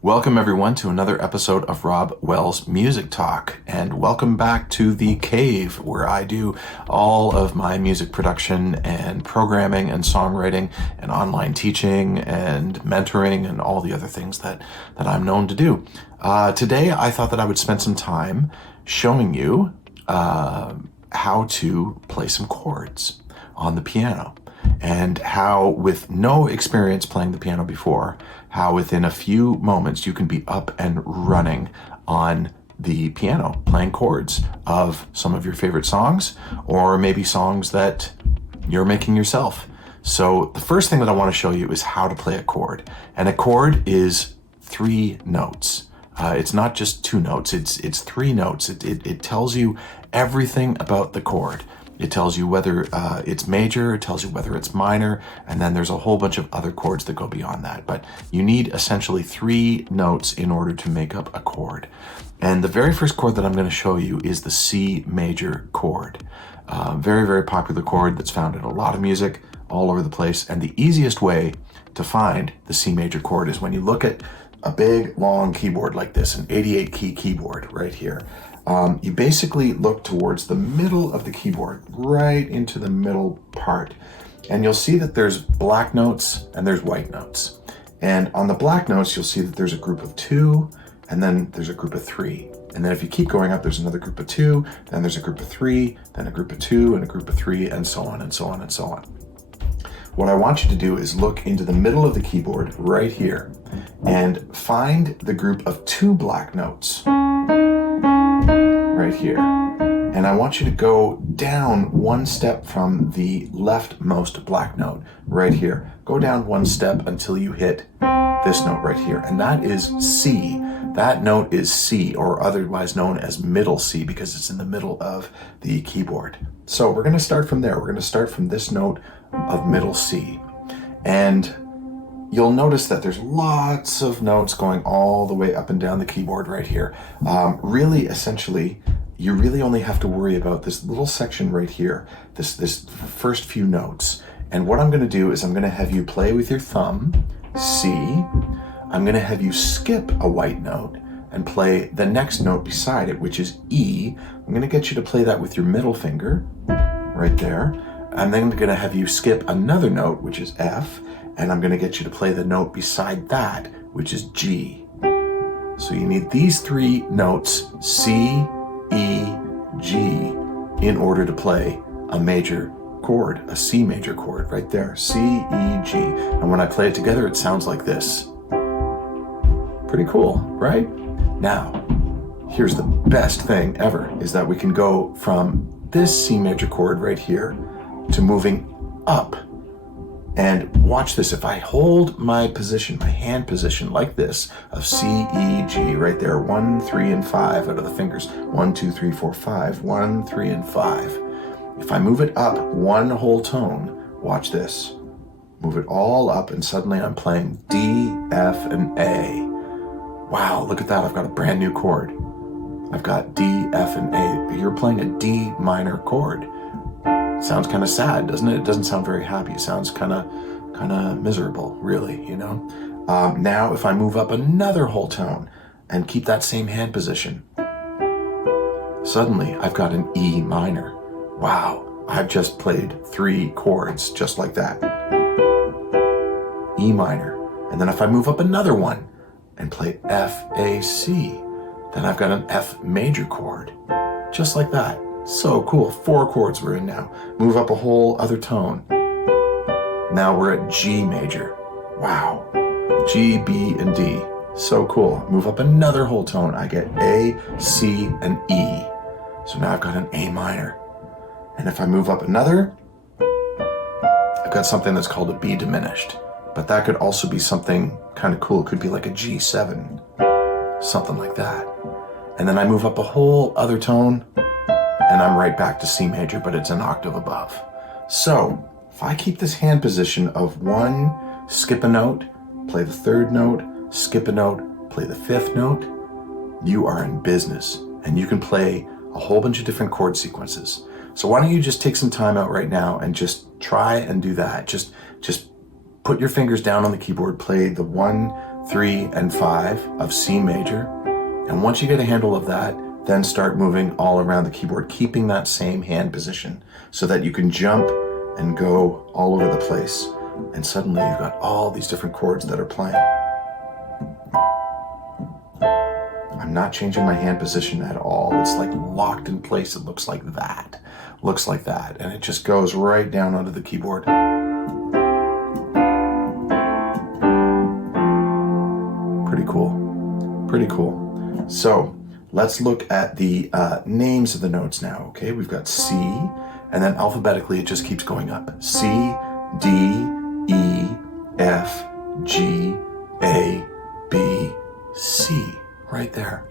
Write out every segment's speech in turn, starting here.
Welcome everyone to another episode of Rob Wells Music Talk, and welcome back to the cave where I do all of my music production and programming and songwriting and online teaching and mentoring and all the other things that I'm known to do. Today I thought that I would spend some time showing you how to play some chords on the piano, and how, with no experience playing the piano before, how within a few moments you can be up and running on the piano, playing chords of some of your favorite songs, or maybe songs that you're making yourself. So the first thing that I want to show you is how to play a chord. And a chord is 3 notes. It's not just 2 notes, it's 3 notes. It tells you everything about the chord. It tells you whether it's major, it tells you whether it's minor, and then there's a whole bunch of other chords that go beyond that. But you need essentially 3 notes in order to make up a chord. And the very first chord that I'm going to show you is the C major chord. Very, very popular chord that's found in a lot of music all over the place. And the easiest way to find the C major chord is when you look at a big, long keyboard like this, an 88-key keyboard right here. You basically look towards the middle of the keyboard, right into the middle part. And you'll see that there's black notes and there's white notes. And on the black notes, you'll see that there's a group of 2, and then there's a group of 3. And then if you keep going up, there's another group of 2, then there's a group of 3, then a group of 2, and a group of 3, and so on and so on and so on. What I want you to do is look into the middle of the keyboard right here and find the group of 2 black notes right here. And I want you to go down 1 step from the leftmost black note right here. Go down 1 step until you hit this note right here. And that is C. That note is C, or otherwise known as middle C, because it's in the middle of the keyboard. So we're going to start from there. We're going to start from this note of middle C. And you'll notice that there's lots of notes going all the way up and down the keyboard right here. Really, essentially, you really only have to worry about this little section right here, this first few notes. And what I'm going to do is I'm going to have you play with your thumb, C. I'm going to have you skip a white note and play the next note beside it, which is E. I'm going to get you to play that with your middle finger right there. I'm then going to have you skip another note, which is F, and I'm going to get you to play the note beside that, which is G. So you need these 3 notes, C, E, G, in order to play a major chord, a C major chord right there, C, E, G. And when I play it together, it sounds like this. Pretty cool, right? Now, here's the best thing ever, is that we can go from this C major chord right here to moving up. And watch this. If I hold my position, my hand position like this of C, E, G right there, 1, 3, and 5 out of the fingers. 1, 2, 3, 4, 5. 1, 3, and 5. If I move it up 1 whole tone, watch this. Move it all up, and suddenly I'm playing D, F, and A. Wow, look at that. I've got a brand new chord. I've got D, F, and A. You're playing a D minor chord. Sounds kind of sad, doesn't it? It doesn't sound very happy. It sounds kind of miserable, really, you know? Now, if I move up another whole tone and keep that same hand position, suddenly I've got an E minor. Wow, I've just played 3 chords just like that. E minor. And then if I move up another one and play F, A, C, then I've got an F major chord, just like that. So cool. 4 chords we're in now. Move up a whole other tone. Now we're at G major. Wow. G, B, and D. So cool. Move up another whole tone. I get A, C, and E. So now I've got an A minor. And if I move up another, I've got something that's called a B diminished. But that could also be something kind of cool. It could be like a G7. Something like that. And then I move up a whole other tone, and I'm right back to C major, but it's an octave above. So if I keep this hand position of 1, skip a note, play the 3rd note, skip a note, play the 5th note, you are in business. And you can play a whole bunch of different chord sequences. So why don't you just take some time out right now and just try and do that. Just put your fingers down on the keyboard, play the 1, 3, and 5 of C major. And once you get a handle of that, then start moving all around the keyboard, keeping that same hand position so that you can jump and go all over the place. And suddenly you've got all these different chords that are playing. I'm not changing my hand position at all. It's like locked in place. It looks like that. Looks like that. And it just goes right down onto the keyboard. Pretty cool. Pretty cool. So let's look at the names of the notes now, okay? We've got C, and then alphabetically it just keeps going up. C, D, E, F, G, A, B, C. Right there.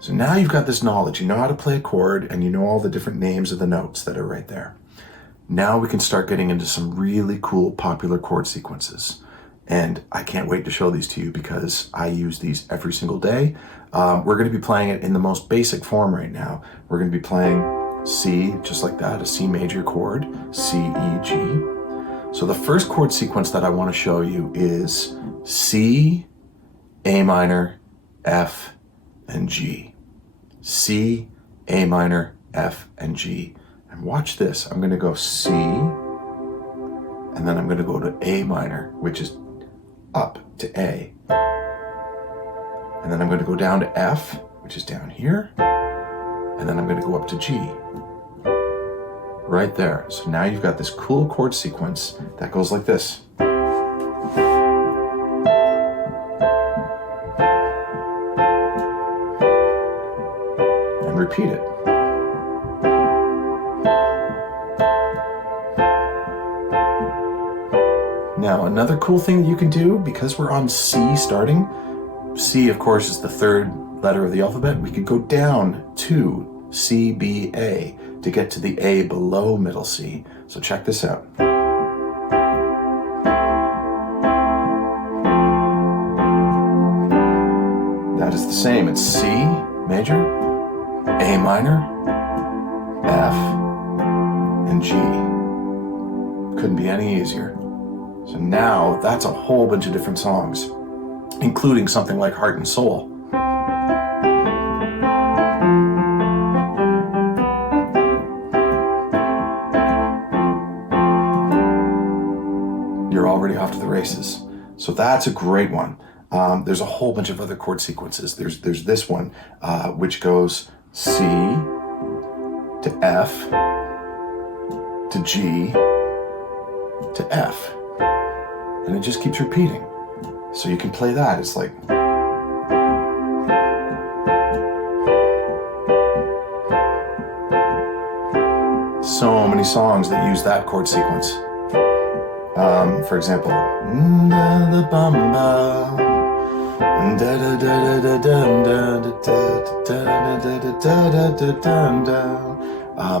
So now you've got this knowledge. You know how to play a chord, and you know all the different names of the notes that are right there. Now we can start getting into some really cool popular chord sequences. And I can't wait to show these to you because I use these every single day. We're going to be playing it in the most basic form right now. We're going to be playing C, just like that, a C major chord, C, E, G. So the first chord sequence that I want to show you is C, A minor, F, and G. C, A minor, F, and G. And watch this. I'm going to go C, and then I'm going to go to A minor, which is up to A. And then I'm going to go down to F, which is down here. And then I'm going to go up to G. Right there. So now you've got this cool chord sequence that goes like this. Repeat it. Now, another cool thing that you can do, because we're on C starting, C, of course, is the third letter of the alphabet, we could go down to C, B, A to get to the A below middle C. So check this out. That is the same. It's C major, A minor, F, and G. Couldn't be any easier. So now that's a whole bunch of different songs, including something like Heart and Soul. You're already off to the races. So that's a great one. There's a whole bunch of other chord sequences. There's this one, which goes C to F to G to F. And it just keeps repeating. So you can play that. It's like... so many songs that use that chord sequence. For example,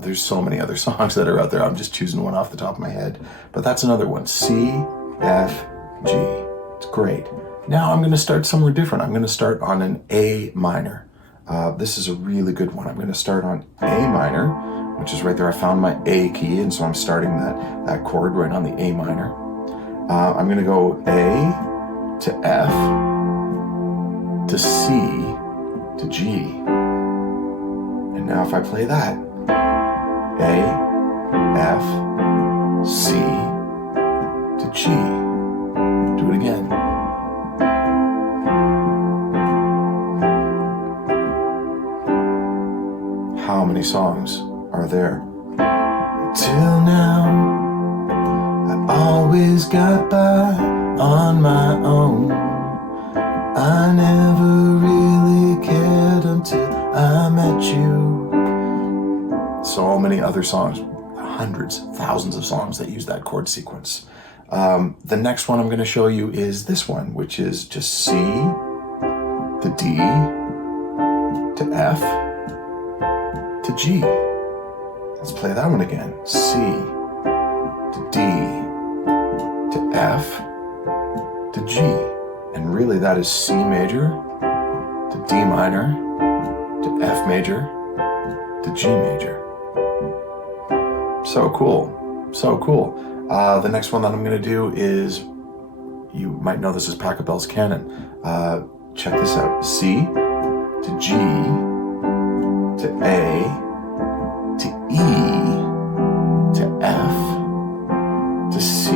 there's so many other songs that are out there. I'm just choosing one off the top of my head. But that's another one. C, F, G. It's great. Now I'm going to start somewhere different. I'm going to start on an A minor. This is a really good one. I'm going to start on A minor, which is right there. I found my A key, and so I'm starting that chord right on the A minor. I'm going to go A to F to C to G. And now if I play that, A, F, C to G. Do it again. How many songs are there? Till now, I always got by on my own. I never really cared until I met you. So many other songs, hundreds, thousands of songs that use that chord sequence. The next one I'm going to show you is this one, which is just C to D to F to G. Let's play that one again. C to D to F to G. And really that is C major to D minor to F major to to G major. So cool, so cool. The next one that I'm gonna do is, you might know this as Pachelbel's Canon. Check this out. C to G to A to E to F to C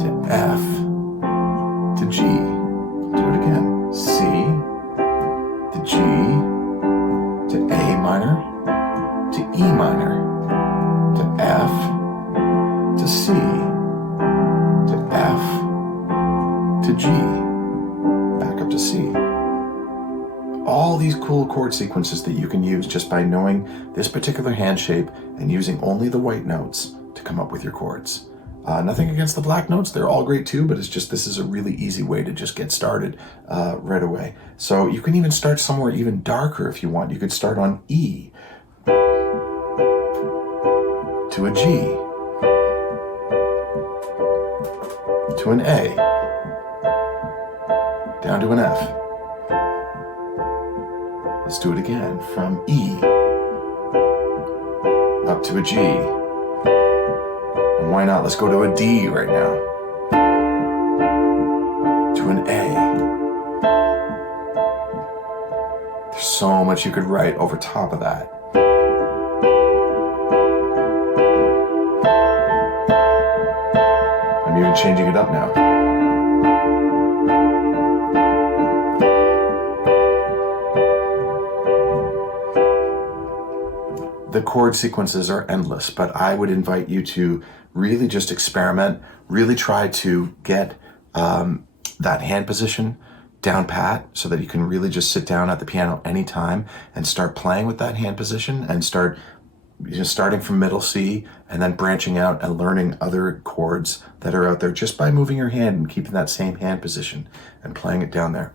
to F to G. Do it again. C to G to A minor to E minor to F to C to F to G, back up to C. All these cool chord sequences that you can use just by knowing this particular hand shape and using only the white notes to come up with your chords. Nothing against the black notes, they're all great too, but it's just, this is a really easy way to just get started right away. So you can even start somewhere even darker if you want. You could start on E to a G to an A down to an F. Let's do it again, from E up to a G. And why not? Let's go to a D right now. To an A. There's so much you could write over top of that. I'm even changing it up now. The chord sequences are endless, but I would invite you to really just experiment, really try to get that hand position down pat so that you can really just sit down at the piano anytime and start playing with that hand position and start starting from middle C and then branching out and learning other chords that are out there just by moving your hand and keeping that same hand position and playing it down there.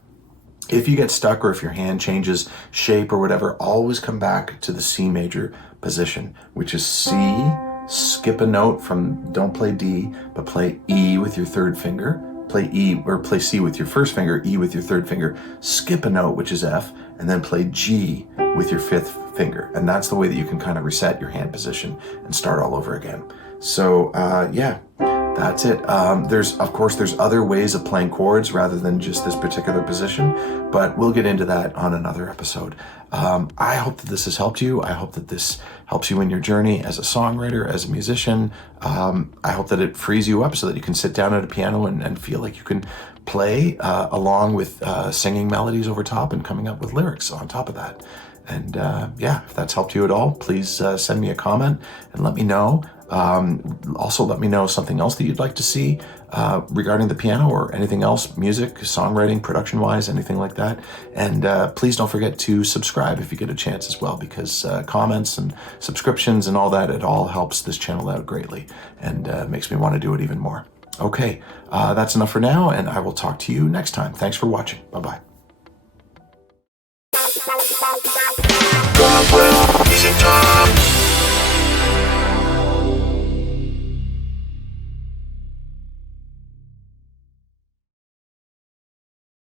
If you get stuck or if your hand changes shape or whatever, always come back to the C major position, which is C, skip a note from, don't play D, but play E with your third finger, play E, or play C with your first finger, E with your third finger, skip a note, which is F, and then play G with your fifth finger. And that's the way that you can kind of reset your hand position and start all over again. So yeah, that's it. Of course, there's other ways of playing chords rather than just this particular position, but we'll get into that on another episode. I hope that this has helped you. I hope that this helps you in your journey as a songwriter, as a musician. I hope that it frees you up so that you can sit down at a piano and feel like you can play along with singing melodies over top and coming up with lyrics on top of that. And yeah, if that's helped you at all, please send me a comment and let me know. Also, let me know something else that you'd like to see regarding the piano or anything else, music, songwriting, production-wise, anything like that. And please don't forget to subscribe if you get a chance as well, because comments and subscriptions and all that, it all helps this channel out greatly and makes me want to do it even more. Okay, that's enough for now, and I will talk to you next time. Thanks for watching. Bye-bye.